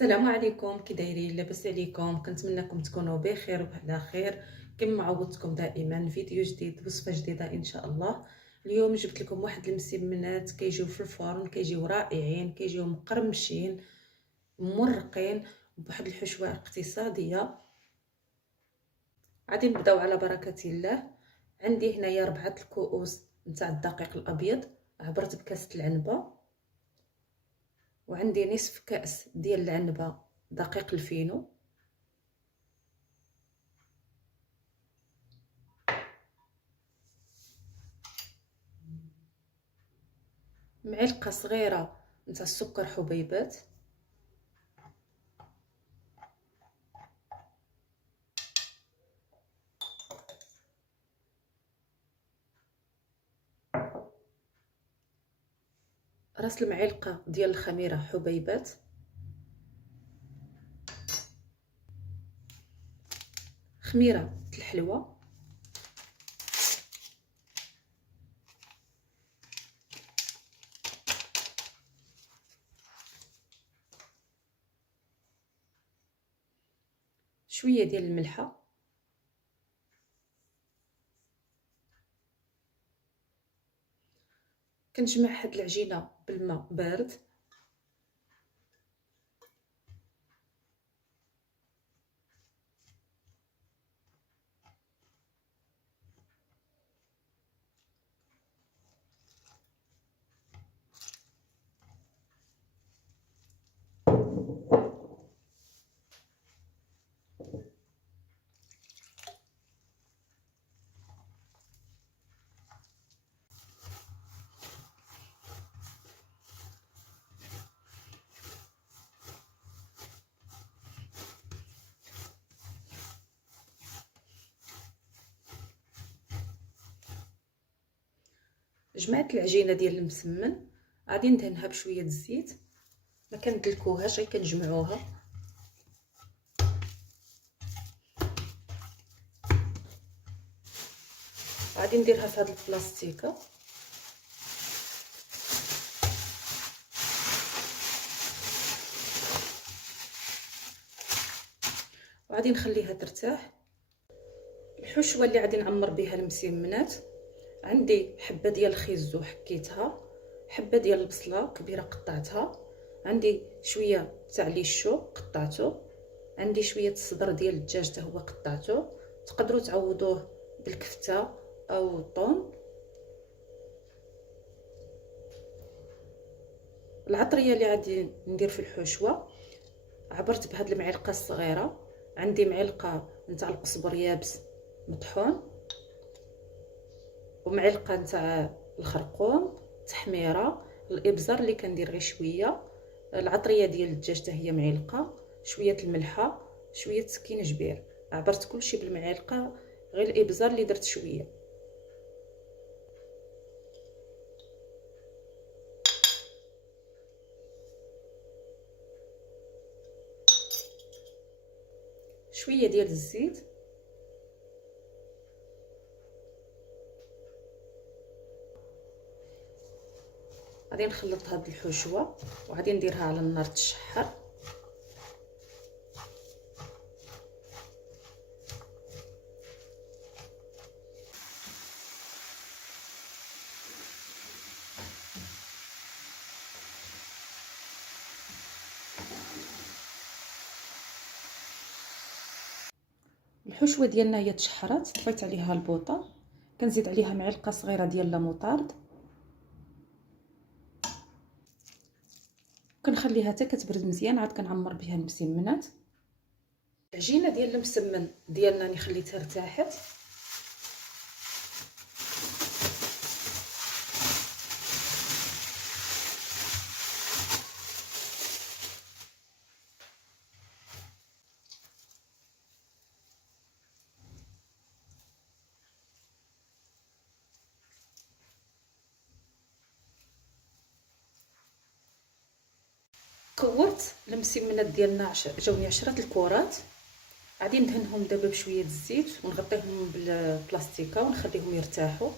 السلام عليكم، كي دايرين؟ لاباس عليكم؟ كنتمنىكم تكونوا بخير وعلى خير. كما عودتكم دائما فيديو جديد وصفه جديده ان شاء الله. اليوم جبت لكم واحد المسمنات كيجيو في الفرن، كيجيو رائعين، كيجيو مقرمشين مرقين بواحد الحشوه اقتصاديه. غادي نبداو على بركه الله. عندي هنايا 4 الكؤوس نتاع الدقيق الابيض، عبرت بكاسه العنبه، وعندي نصف كأس ديال العنبه دقيق الفينو، معلقه صغيره نتاع السكر حبيبات، راس المعلقه ديال الخميره حبيبات، خميره الحلوى، شويه ديال الملحه، كنجمع هاد العجينه بالماء بارد، جمعت العجينه ديال المسمن، غادي ندهنها بشويه الزيت، ما كندلكوهاش غير كنجمعوها. غادي نديرها في هاد البلاستيكه، وغادي نخليها ترتاح. الحشوه اللي غادي نعمر بها المسمنات، عندي حبه ديال الخيزو حكيتها، حبه ديال البصله كبيره قطعتها، عندي شويه تاع ليشو قطعته، عندي شويه الصدر ديال الدجاج حتى هو قطعته. تقدروا تعوضوه بالكفته او الطون. العطريه اللي غادي ندير في الحشوه، عبرت بهاد المعلقه الصغيره، عندي معلقه نتاع القزبر يابس مطحون، ومعلقه نتاع الخرقوم تحميره، الابزار اللي كندير غير شويه، العطريه ديال الدجاج حتى هي معلقه، شويه الملحه، شويه سكينجبير. عبرت كلشي بالمعلقه، غير الابزار اللي درت شويه. شويه ديال الزيت، غادي نخلط هاد الحشوه وغادي نديرها على النار تشحر. الحشوه ديالنا هي تشحرات، طفيت عليها البوطه، كنزيد عليها معلقه صغيره ديال لاموطارد، كنخليها حتى كتبرد مزيان، عاد كنعمر بها المسمنات. العجينه ديال المسمن ديالنا اللي خليتها ارتاحت، كورت المسمنات ديالنا، جاوني 10 الكرات. غادي ندهنهم دابا بشويه الزيت ونغطيهم بالبلاستيكه ونخليهم يرتاحوا.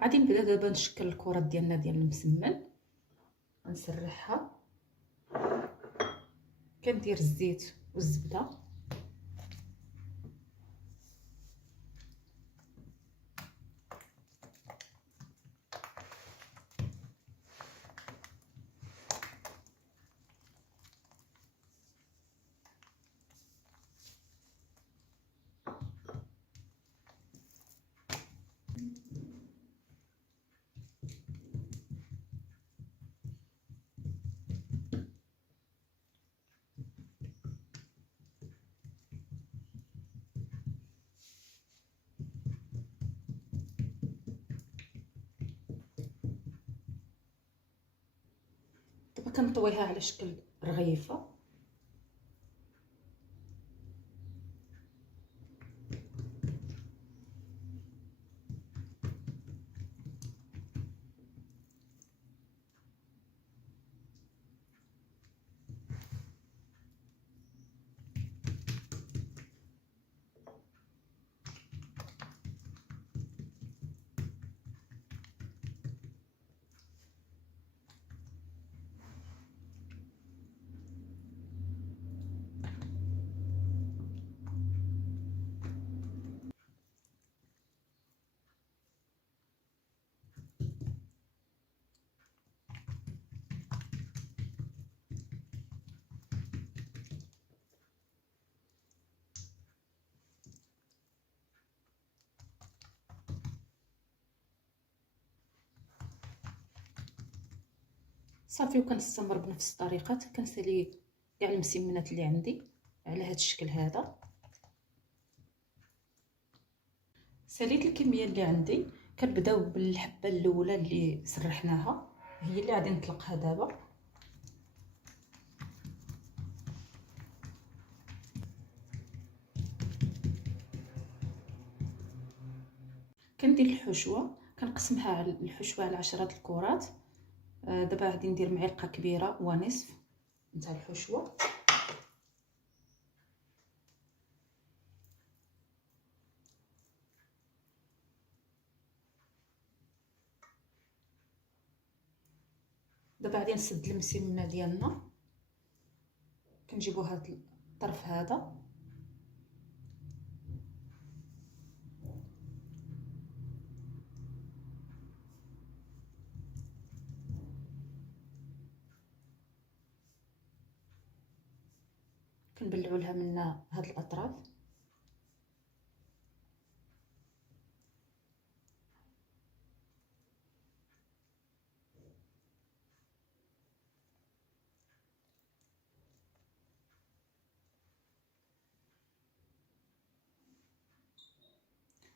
غادي نبدا دابا نشكل الكرات ديالنا ديال المسمن. غنسرحها. كندير الزيت والزبده. دابا كنطويها على شكل رغيفه. صافي، وكنستمر بنفس الطريقه حتى كنسالي كاع المسمنات اللي عندي على هذا الشكل هذا. ساليت الكميه اللي عندي. كنبداو بالحبه الاولى اللي سرحناها، هي اللي غادي نطلقها دابا. كندير الحشوه، كنقسمها على الحشوه على 10 الكرات. دابا غادي ندير معلقه كبيره ونصف نتاع الحشوه. دابا غادي نسد المسمنه ديالنا. كنجيبو هذا الطرف هذا، كنبلعوا لها من هاد الاطراف.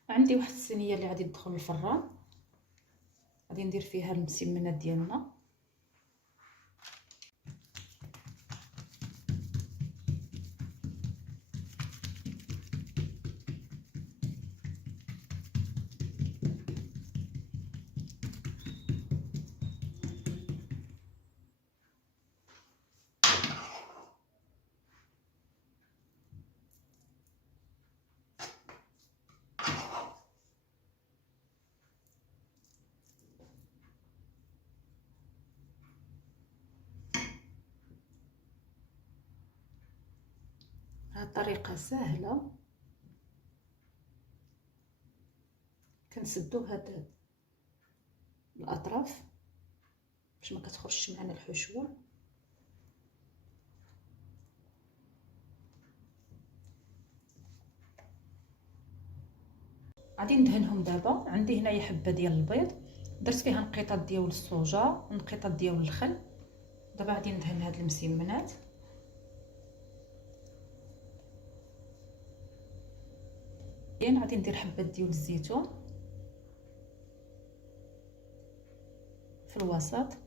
عندي واحد الصينيه اللي غادي تدخل الفران، غادي ندير فيها المسمنات ديالنا. هاد الطريقه سهله. كنسدو هاد الاطراف باش ما كتخرجش معنا الحشوه. غادي ندهنهم. دابا عندي هنايا حبه ديال البيض، درت فيها نقيطات ديال الصوجا ونقيطات ديال الخل. دابا غادي ندهن هاد المسمنات. غادي ندير حبه ديال الزيتون في الوسط.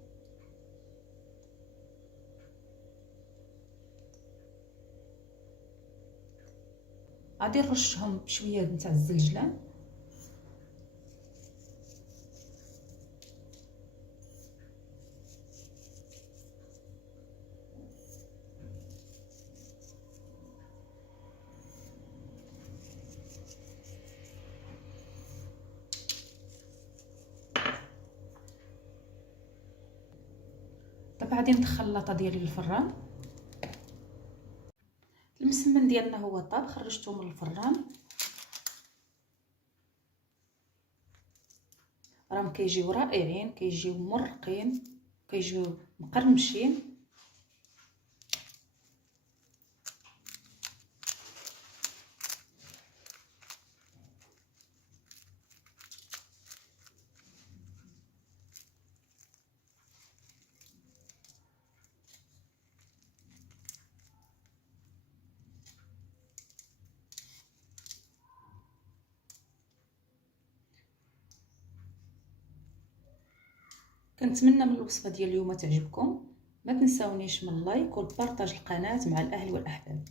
غادي نرشهم بشويه نتاع الزنجلان. بعدين ندخل اللاطه ديالي للفران. المسمن ديالنا هو طاب، خرجته من الفران. راهم كيجيو رائعين، كيجيو مرقين، كيجيو مقرمشين. كنتمنى من الوصفه ديال اليوم تعجبكم. ما تنساونيش من اللايك والبارطاج القناه مع الاهل والاحباب.